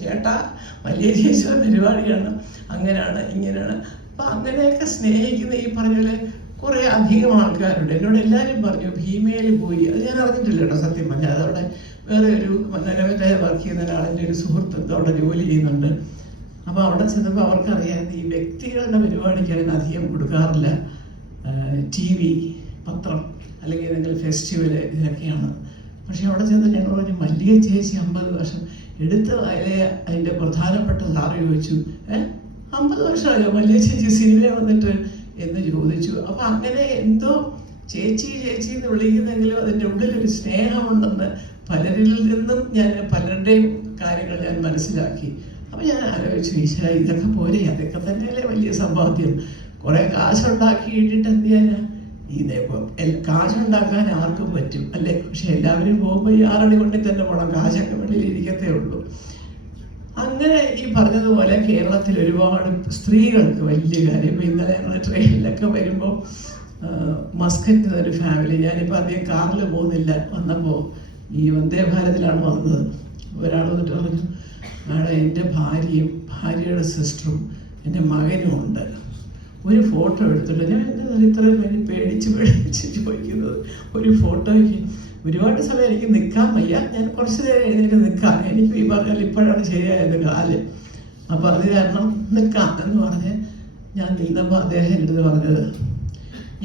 ചേട്ടാ പരിപാടി പരിപാടിയാണ് അങ്ങനെയാണ് ഇങ്ങനെയാണ്. അപ്പം അങ്ങനെയൊക്കെ സ്നേഹിക്കുന്ന ഈ പറഞ്ഞ പോലെ കുറേ അധികം ആൾക്കാരുണ്ട്. എന്നോട് എല്ലാവരും പറഞ്ഞു ഭീമയിൽ പോയി. അത് ഞാൻ അറിഞ്ഞിട്ടില്ല കേട്ടോ സത്യം പറഞ്ഞാൽ അതവിടെ വേറെ ഒരു നിലവിലെ വർക്ക് ചെയ്യുന്ന ഒരാളിന്റെ ഒരു സുഹൃത്ത് അവിടെ ജോലി ചെയ്യുന്നുണ്ട്. അപ്പോൾ അവിടെ ചെന്നപ്പോൾ അവർക്കറിയാം ഈ വ്യക്തികളുടെ പരിപാടിക്ക് അതിന് അധികം കൊടുക്കാറില്ല. ടി വി പത്രം അല്ലെങ്കിൽ ഏതെങ്കിലും ഫെസ്റ്റിവൽ ഇതിനൊക്കെയാണ് പക്ഷെ അവിടെ ചെന്ന് ഞങ്ങൾ പറഞ്ഞു മല്ലിക ചേച്ചി അമ്പത് വർഷം എടുത്ത വയലെ അതിന്റെ പ്രധാനപ്പെട്ട സാറ് ചോദിച്ചു ഏഹ് അമ്പത് വർഷമായോ? വലിയ ചേച്ചി സിനിമ വന്നിട്ട്? എന്ന് ചോദിച്ചു. അപ്പം അങ്ങനെ എന്തോ ചേച്ചി ചേച്ചി എന്ന് വിളിക്കുന്നെങ്കിലും അതിന്റെ ഉള്ളിലൊരു സ്നേഹമുണ്ടെന്ന് പലരിൽ നിന്നും ഞാൻ പലരുടെയും കാര്യങ്ങൾ ഞാൻ മനസ്സിലാക്കി. അപ്പം ഞാൻ ആലോചിച്ചു ഈശ്വര ഇതൊക്കെ പോരെ അതൊക്കെ തന്നെയല്ലേ വലിയ സമ്പാദ്യം. കുറേ കാശുണ്ടാക്കിയിട്ടിട്ട് എന്ത് ചെയ്യാനാ? ഈ ഇപ്പം കാശുണ്ടാക്കാൻ ആർക്കും പറ്റും. അല്ലേ? പക്ഷെ എല്ലാവരും പോകുമ്പോൾ ഈ ആറടി കൊണ്ടിൽ തന്നെ പോകണം കാശൊക്കെ വെളിയിൽ ഇരിക്കത്തേ ഉള്ളൂ. അങ്ങനെ ഈ പറഞ്ഞതുപോലെ കേരളത്തിൽ ഒരുപാട് സ്ത്രീകൾക്ക് വലിയ കാര്യം. ഇപ്പം ഇന്നലെ ഞങ്ങൾ ട്രെയിനിലൊക്കെ വരുമ്പോൾ മസ്കറ്റിൽ ഒരു ഫാമിലി ഞാനിപ്പോൾ അധികം കാറിൽ പോകുന്നില്ല. വന്നപ്പോൾ ഈ വന്ദേ ഭാരതിലാണ് വന്നത്. ഒരാൾ വന്നിട്ട് പറഞ്ഞു എന്റെ എന്റെ ഭാര്യയും ഭാര്യയുടെ സിസ്റ്ററും എന്റെ മകനും ഉണ്ട്. ഒരു ഫോട്ടോ എടുത്തിട്ട് ഞാൻ എന്താ ഇത്രയും വേണ്ടി പേടിച്ച് പേടിച്ച് ചോദിക്കുന്നത്? ഒരു ഫോട്ടോയ്ക്ക് ഒരുപാട് സമയം എനിക്ക് നിൽക്കാൻ വയ്യ. ഞാൻ കുറച്ച് നേരം എഴുന്നേറ്റ് നിൽക്കാം. എനിക്ക് ഈ പറഞ്ഞാൽ ഇപ്പോഴാണ് ശരിയായത് കാൽ. അപ്പോൾ അത് കാരണം നിൽക്കാം എന്ന് പറഞ്ഞ് ഞാൻ നിന്നപ്പോൾ അദ്ദേഹം എന്റെ പറഞ്ഞത്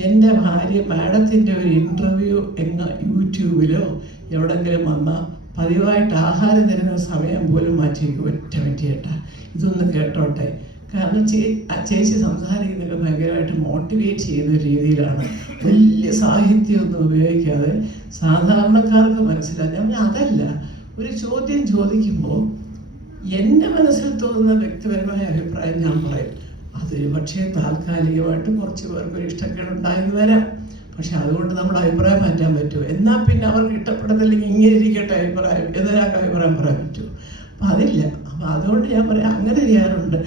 എന്റെ ഭാര്യ മാഡത്തിന്റെ ഒരു ഇന്റർവ്യൂ എന്ന യൂട്യൂബിലോ എവിടെങ്കിലും വന്ന പതിവായിട്ട് ആഹാരം തരുന്ന സമയം പോലും മാറ്റി ഒറ്റ പറ്റിയേട്ടാ ഇതൊന്ന് കേട്ടോട്ടെ. കാരണം ചേച്ചി സംസാരിക്കുന്നതൊക്കെ ഭയങ്കരമായിട്ട് മോട്ടിവേറ്റ് ചെയ്യുന്ന ഒരു രീതിയിലാണ്. വലിയ സാഹിത്യമൊന്നും ഉപയോഗിക്കാതെ സാധാരണക്കാർക്ക് മനസ്സിലാക്കാൻ അതല്ല. ഒരു ചോദ്യം ചോദിക്കുമ്പോൾ എന്റെ മനസ്സിൽ തോന്നുന്ന വ്യക്തിപരമായ അഭിപ്രായം ഞാൻ പറയും. അത് പക്ഷേ താൽക്കാലികമായിട്ട് കുറച്ച് പേർക്ക് ഒരു ഇഷ്ടക്കേടുണ്ടായെന്ന് വരാം. പക്ഷെ അതുകൊണ്ട് നമ്മുടെ അഭിപ്രായം മാറ്റാൻ പറ്റുമോ എന്നാൽ പിന്നെ അവർക്ക് ഇഷ്ടപ്പെടത്തില്ലെങ്കിൽ ഇങ്ങനെ ഇരിക്കട്ടെ അഭിപ്രായം. എന്നൊരാൾക്ക് അഭിപ്രായം പറയാൻ പറ്റുമോ അപ്പം അതില്ല. അപ്പം അതുകൊണ്ട് ഞാൻ പറയാം അങ്ങനെ ചെയ്യാറുണ്ട്.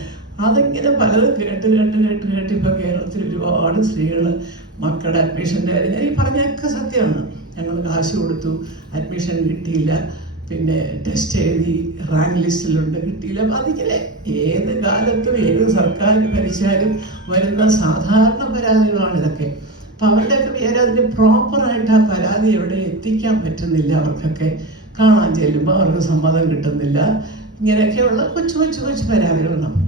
അതിങ്ങനെ പലതും കേട്ട് കേട്ട് കേട്ട് കേട്ട് ഇപ്പോൾ കേരളത്തിൽ ഒരുപാട് സ്ത്രീകൾ മക്കളുടെ അഡ്മിഷന്റെ കാര്യം. ഞാൻ ഈ പറഞ്ഞൊക്കെ സത്യമാണ്. ഞങ്ങൾ കാശ് കൊടുത്തു അഡ്മിഷൻ കിട്ടിയില്ല. പിന്നെ ടെസ്റ്റ് എഴുതി റാങ്ക് ലിസ്റ്റിലുണ്ട് കിട്ടിയില്ല. അപ്പം അതിങ്ങനെ ഏത് കാലത്തും ഏത് സർക്കാർ ഭരിച്ചാലും വരുന്ന സാധാരണ പരാതികളാണ് ഇതൊക്കെ. അപ്പം അവരുടെയൊക്കെ വിചാരം അതിന്റെ പ്രോപ്പറായിട്ട് ആ പരാതി എവിടെ എത്തിക്കാൻ പറ്റുന്നില്ല അവർക്കൊക്കെ. കാണാൻ ചെല്ലുമ്പോൾ അവർക്ക് സമ്മതം കിട്ടുന്നില്ല. ഇങ്ങനെയൊക്കെയുള്ള കൊച്ചു കൊച്ചു കൊച്ചു അപ്പോൾ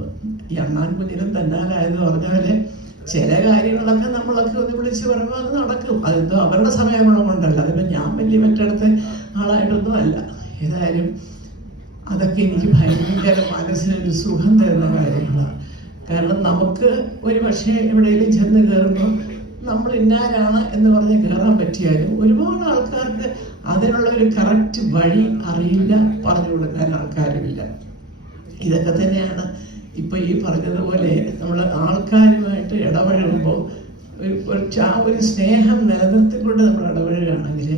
ഈ അണ്ണാൻ കുഞ്ഞിനും തന്നാലായെന്ന് പറഞ്ഞ പോലെ ചില കാര്യങ്ങളൊക്കെ നമ്മളൊക്കെ ഒന്ന് വിളിച്ച് പറയുമ്പോൾ അത് നടക്കും. അതെന്തോ അവരുടെ സമയം ഗുണം കൊണ്ടല്ല. അതിപ്പോൾ ഞാൻ വലിയ മറ്റടുത്ത ആളായിട്ടൊന്നും അല്ല. ഏതായാലും അതൊക്കെ എനിക്ക് ഭയങ്കര മനസ്സിനൊരു സുഖം തരുന്ന കാര്യങ്ങളാണ്. കാരണം നമുക്ക് ഒരു പക്ഷേ എവിടെയെങ്കിലും ചെന്ന് കയറുമ്പോൾ നമ്മൾ ഇന്നാരാണ് എന്ന് പറഞ്ഞ് കയറാൻ പറ്റിയാലും ഒരുപാട് ആൾക്കാർക്ക് അതിനുള്ള ഒരു കറക്റ്റ് വഴി അറിയില്ല പറഞ്ഞു കൊടുക്കാൻ ആൾക്കാരുമില്ല. ഇതൊക്കെ തന്നെയാണ് ഇപ്പൊ ഈ പറഞ്ഞതുപോലെ നമ്മൾ ആൾക്കാരുമായിട്ട് ഇടപഴകുമ്പോൾ ഒരു ചാ ഒരു സ്നേഹം നിലനിർത്തിക്കൊണ്ട് നമ്മൾ ഇടപഴകുകയാണെങ്കിൽ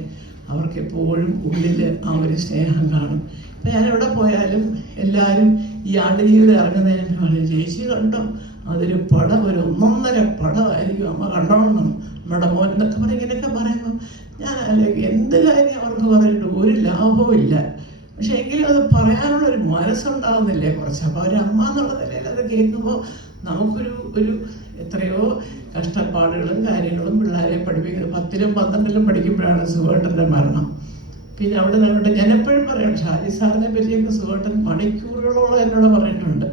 അവർക്ക് എപ്പോഴും ഉള്ളിൽ ആ ഒരു സ്നേഹം കാണും. ഇപ്പം ഞാൻ എവിടെ പോയാലും എല്ലാവരും ഈ ആടുജീവിതം ഇറങ്ങുന്നതിന് പറയും ചേച്ചി കണ്ടോ? അതൊരു പടം ഒരു ഒന്നൊന്നര പടമായിരിക്കും. അമ്മ കണ്ടോണം. നമ്മുടെ മോൻ എന്നൊക്കെ പറയും ഇങ്ങനെയൊക്കെ പറയുമ്പോൾ ഞാൻ അല്ലെങ്കിൽ എന്ത് കാര്യം അവർക്ക് പറഞ്ഞിട്ട് ഒരു ലാഭവും ഇല്ല. പക്ഷെ എങ്കിലും അത് പറയാനുള്ള ഒരു മനസ്സുണ്ടാവുന്നില്ലേ കുറച്ച്? അപ്പോൾ ഒരു അമ്മ എന്നുള്ള നിലയിൽ അത് കേൾക്കുമ്പോൾ നമുക്കൊരു ഒരു എത്രയോ കഷ്ടപ്പാടുകളും കാര്യങ്ങളും പിള്ളേരെ പഠിപ്പിക്കുന്നത് പത്തിലും പന്ത്രണ്ടിലും പഠിക്കുമ്പോഴാണ് സുഖേട്ടന്റെ മരണം. പിന്നെ അവിടെ നിന്നോട്ട് ഞാൻ എപ്പോഴും പറയണം ഷാജി സാറിനെ പറ്റിയൊക്കെ സുഖേട്ടൻ മണിക്കൂറുകളോളം എന്നോട് പറഞ്ഞിട്ടുണ്ട്.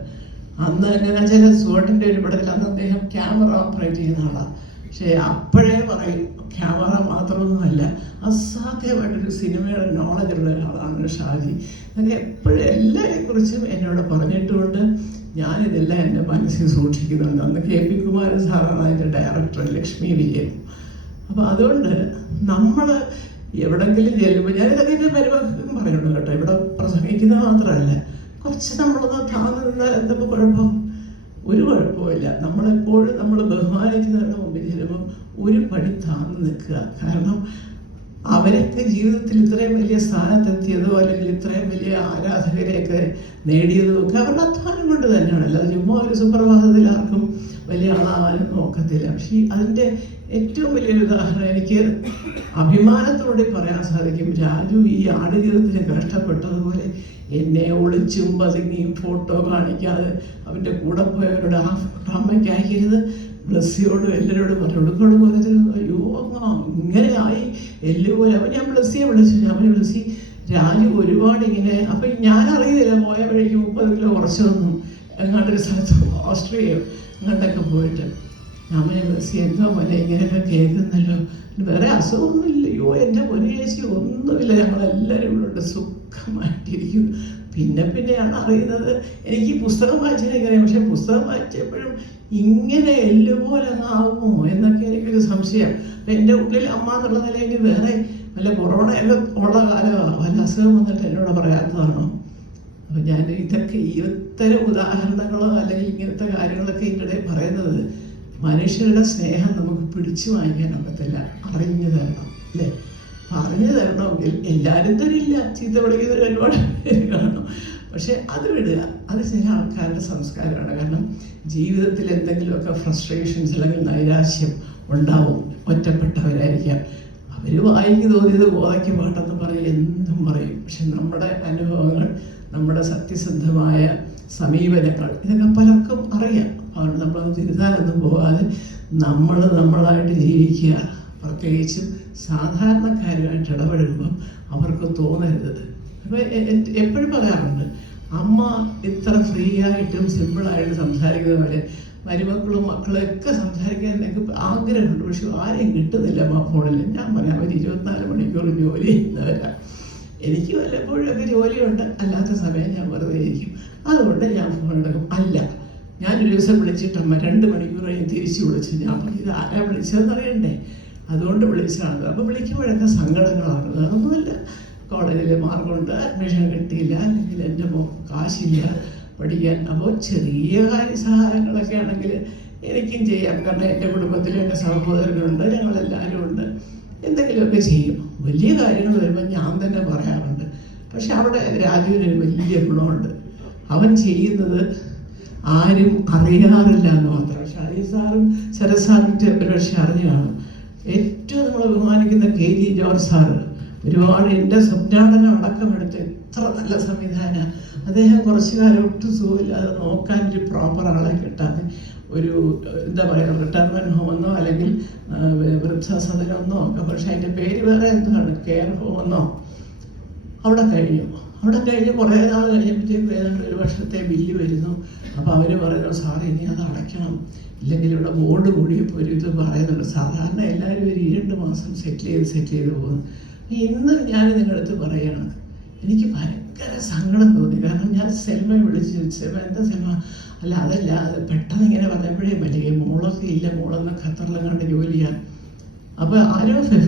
അന്ന് എങ്ങനെ ചില സുഖേട്ടന്റെ ഒരു പടത്തിൽ അന്ന് അദ്ദേഹം ക്യാമറ ഓപ്പറേറ്റ് ചെയ്യുന്ന ആളാണ് പക്ഷേ അപ്പോഴേ പറയും ക്യാമറ മാത്രമൊന്നുമല്ല അസാധ്യമായിട്ടൊരു സിനിമയുടെ നോളജ് ഉള്ള ഒരാളാണ് ഷാജി. അങ്ങനെ എപ്പോഴും എല്ലാവരെ കുറിച്ചും എന്നോട് പറഞ്ഞിട്ടുമുണ്ട്. ഞാനിതെല്ലാം എന്റെ മനസ്സിൽ സൂക്ഷിക്കുന്നുണ്ട്. അന്ന് കെ പി കുമാരൻ സാറാണ് അതിന്റെ ഡയറക്ടർ ലക്ഷ്മി വിജയൻ അപ്പോൾ അതുകൊണ്ട് നമ്മൾ എവിടെങ്കിലും ചെല്ലുമ്പോൾ ഞാനിതൊക്കെ എന്റെ പരിപാടിക്കും പറയുന്നുണ്ട് കേട്ടോ. ഇവിടെ പ്രസംഗിക്കുന്നത് മാത്രമല്ല കുറച്ച് നമ്മളൊന്ന് താങ്ങുന്ന എന്തൊക്കെ കുഴപ്പം. ഒരു കുഴപ്പമില്ല നമ്മളെപ്പോഴും നമ്മൾ ബഹുമാനിക്കുന്നവരുടെ ഒരു പടി താന്ന് നിൽക്കുക. കാരണം അവരൊക്കെ ജീവിതത്തിൽ ഇത്രയും വലിയ സ്ഥാനത്തെത്തിയതോ അല്ലെങ്കിൽ ഇത്രയും വലിയ ആരാധകരെയൊക്കെ നേടിയതും ഒക്കെ അവരുടെ അധ്വാനം കൊണ്ട് തന്നെയാണ്. അല്ലാതെ ചുമ്മാ ഒരു സുപ്രഭാതത്തിൽ ആർക്കും വലിയ ആളാവാനും നോക്കത്തില്ല. പക്ഷേ അതിന്റെ ഏറ്റവും വലിയൊരു ഉദാഹരണം എനിക്ക് അഭിമാനത്തോടെ പറയാൻ സാധിക്കും. രാജു ഈ ആടുജീവിതത്തിന് കഷ്ടപ്പെട്ടതുപോലെ എന്നെ ഒളിച്ചും പതുങ്ങിയും ഫോട്ടോ കാണിക്കാതെ അവന്റെ കൂടെ പോയവരുടെ ആ ഫോട്ടോ അമ്മയ്ക്ക് അയക്കരുത് ബ്ലസ്സിയോടും എല്ലാവരോടും പറഞ്ഞു പറഞ്ഞിരുന്നു അയ്യോ ഇങ്ങനെ ആയി എല്ലു പോലെ അപ്പം ഞാൻ ബ്ലസ്സിയെ വിളിച്ചു. ഞാൻ ബ്ലസ്സി രാജു ഒരുപാട് ഇങ്ങനെ അപ്പം ഞാൻ അറിയില്ല പോയ വഴിക്ക് മുപ്പത് കിലോ കുറച്ച് വന്നു എങ്ങാണ്ടൊരു സ്ഥലത്ത് ഓസ്ട്രേലിയ എങ്ങാണ്ടൊക്കെ പോയിട്ട്. ഞാൻ ബ്ലസ്സി എന്തോ പോലെ ഇങ്ങനെയൊക്കെ കേൾക്കുന്നല്ലോ. വേറെ അസുഖമൊന്നുമില്ല അയ്യോ എന്റെ ചേച്ചി ഒന്നുമില്ല. ഞങ്ങളെല്ലാവരും ഇവിടെ സുഖമായിട്ടിരിക്കുന്നു. പിന്നെ പിന്നെയാണ് അറിയുന്നത്. എനിക്ക് പുസ്തകം വായിച്ചതിനെ പക്ഷെ പുസ്തകം വായിച്ചപ്പോഴും ഇങ്ങനെ എല്ലുപോലെ ആവുമോ എന്നൊക്കെ എനിക്കൊരു സംശയം. അപ്പം എന്റെ ഉള്ളിൽ അമ്മ എന്നുള്ള നിലയിൽ വേറെ വല്ല കൊറോണയൊക്കെ ഉള്ള കാലമാണ് വല്ല അസുഖം വന്നിട്ട് എന്നോട് പറയാത്തതാണോ അപ്പം ഞാൻ ഇതൊക്കെ ഇത്തരം ഉദാഹരണങ്ങളോ അല്ലെങ്കിൽ ഇങ്ങനത്തെ കാര്യങ്ങളൊക്കെ ഇതിന്റെ പറയുന്നത് മനുഷ്യരുടെ സ്നേഹം നമുക്ക് പിടിച്ചു വാങ്ങിക്കാൻ ഒക്കത്തില്ല. അറിഞ്ഞു തരണം. അല്ലേ? പറഞ്ഞു തരണമെങ്കിൽ എല്ലാവരും തരില്ല. ചീത്ത വിളിക്കുന്നവർ ഒരുപാട് പേര് കാണും. പക്ഷെ അത് വിടുക അത് ചില ആൾക്കാരുടെ സംസ്കാരമാണ്. കാരണം ജീവിതത്തിൽ എന്തെങ്കിലുമൊക്കെ ഫ്രസ്ട്രേഷൻസ് അല്ലെങ്കിൽ നൈരാശ്യം ഉണ്ടാവും. ഒറ്റപ്പെട്ടവരായിരിക്കാം. അവർ വായിക്ക് തോന്നിയത് ബോധയ്ക്ക് പാട്ടെന്ന് പറയും എന്തും പറയും. പക്ഷെ നമ്മുടെ അനുഭവങ്ങൾ നമ്മുടെ സത്യസന്ധമായ സമീപനങ്ങൾ ഇതൊക്കെ പലർക്കും അറിയാം. അതുകൊണ്ട് നമ്മളത് തിരുത്താനൊന്നും പോകാതെ നമ്മൾ നമ്മളായിട്ട് ജീവിക്കുക. പ്രത്യേകിച്ചും സാധാരണക്കാരുമായിട്ട് ഇടപഴകുമ്പം അവർക്ക് തോന്നരുത്. അപ്പൊ എപ്പോഴും പറയാറുണ്ട് അമ്മ ഇത്ര ഫ്രീ ആയിട്ടും സിമ്പിളായിട്ട് സംസാരിക്കുന്ന പോലെ മരുമക്കളും മക്കളും ഒക്കെ സംസാരിക്കാൻ എനിക്ക് ആഗ്രഹമുണ്ട്. പക്ഷെ ആരെയും കിട്ടുന്നില്ല അമ്മ ഫോണിൽ. ഞാൻ പറയാം അവർ ഇരുപത്തിനാല് മണിക്കൂർ ജോലി ചെയ്യുന്നവരാണ് എനിക്ക് വല്ലപ്പോഴൊക്കെ ജോലിയുണ്ട്. അല്ലാത്ത സമയം ഞാൻ വെറുതെ ഇരിക്കും. അതുകൊണ്ട് ഞാൻ ഫോൺ എടുക്കും. അല്ല ഒരു ദിവസം വിളിച്ചിട്ടമ്മ രണ്ട് മണിക്കൂർ കഴിഞ്ഞ് തിരിച്ചു വിളിച്ചു. ഞാൻ പറഞ്ഞു ഇത് ആരാ വിളിച്ചതെന്ന് അറിയണ്ടേ അതുകൊണ്ട് വിളിച്ചതാണ് അപ്പോൾ വിളിക്കുമ്പോഴൊക്കെ സങ്കടങ്ങളാണ്. അതൊന്നുമില്ല കോളേജിൽ മാർക്കുണ്ട് അഡ്മിഷൻ കിട്ടിയില്ല. അല്ലെങ്കിൽ എന്റെ മോ കാശില്ല. പഠിക്കാൻ. അപ്പോൾ ചെറിയ കാര്യ സഹായങ്ങളൊക്കെ ആണെങ്കിൽ എനിക്കും ചെയ്യാം. കാരണം എന്റെ കുടുംബത്തിൽ എന്റെ സഹോദരനുണ്ട് ഞങ്ങളെല്ലാവരും ഉണ്ട്. എന്തെങ്കിലുമൊക്കെ ചെയ്യും. വലിയ കാര്യങ്ങൾ വരുമ്പോൾ ഞാൻ തന്നെ പറയാറുണ്ട്. പക്ഷെ അവിടെ രാജുവിന് ഒരു വലിയ ഗുണമുണ്ട്. അവൻ ചെയ്യുന്നത് ആരും അറിയാറില്ല എന്ന് മാത്രം. ഷാജി സാറും ശരത് സാറിന്റെ ഒരു പക്ഷെ അറിഞ്ഞു കാണും ഏറ്റവും നമ്മൾ ബഹുമാനിക്കുന്ന കെ ജി ജോർജ് സാറ് ഒരുപാട് എന്റെ സ്വപ്നാടനം അടക്കമെടുത്ത് എത്ര നല്ല സംവിധാന. അദ്ദേഹം കുറച്ചു കാലം ഒട്ടും സുഖമില്ലാതെ നോക്കാൻ ഒരു പ്രോപ്പർ ആളെ കിട്ടാതെ ഒരു എന്താ പറയുക റിട്ടയർമെന്റ് ഹോമെന്നോ അല്ലെങ്കിൽ വൃദ്ധസദനമെന്നോ ഒക്കെ. പക്ഷേ അതിന്റെ പേര് വേറെ എന്താണ്? കെയർ ഹോമെന്നോ അവിടെ കഴിഞ്ഞു. അവിടെ കഴിഞ്ഞ് കുറേ നാൾ കഴിഞ്ഞപ്പോഴത്തേക്കും ഏതാണ്ട് ഒരു വർഷത്തെ ബില്ല് വരുന്നു. അപ്പോൾ അവർ പറയുന്നു സാർ ഇനി അത് അടയ്ക്കണം. ഇല്ലെങ്കിൽ ഇവിടെ ബോർഡ് കൂടിയപ്പോൾ ഒരു ഇത് പറയുന്നുണ്ട്. സാധാരണ എല്ലാവരും ഒരു രണ്ട് മാസം സെറ്റിൽ ചെയ്ത് സെറ്റിൽ ചെയ്ത് പോകുന്നു. ഇന്നും ഞാൻ നിങ്ങളുടെ അടുത്ത് പറയുകയാണ്. എനിക്ക് ഭയങ്കര സങ്കടം തോന്നി. കാരണം ഞാൻ സെൽമ വിളിച്ച് സെൽമ എന്താ സെൽമ അല്ല അതല്ല അത് പെട്ടെന്ന് ഇങ്ങനെ പറഞ്ഞപ്പോഴേ പറ്റില്ല മോളൊക്കെ ഇല്ല മോളെന്ന ഖത്തറിലും കണ്ട് ജോലിയാണ് അപ്പോൾ ആരോ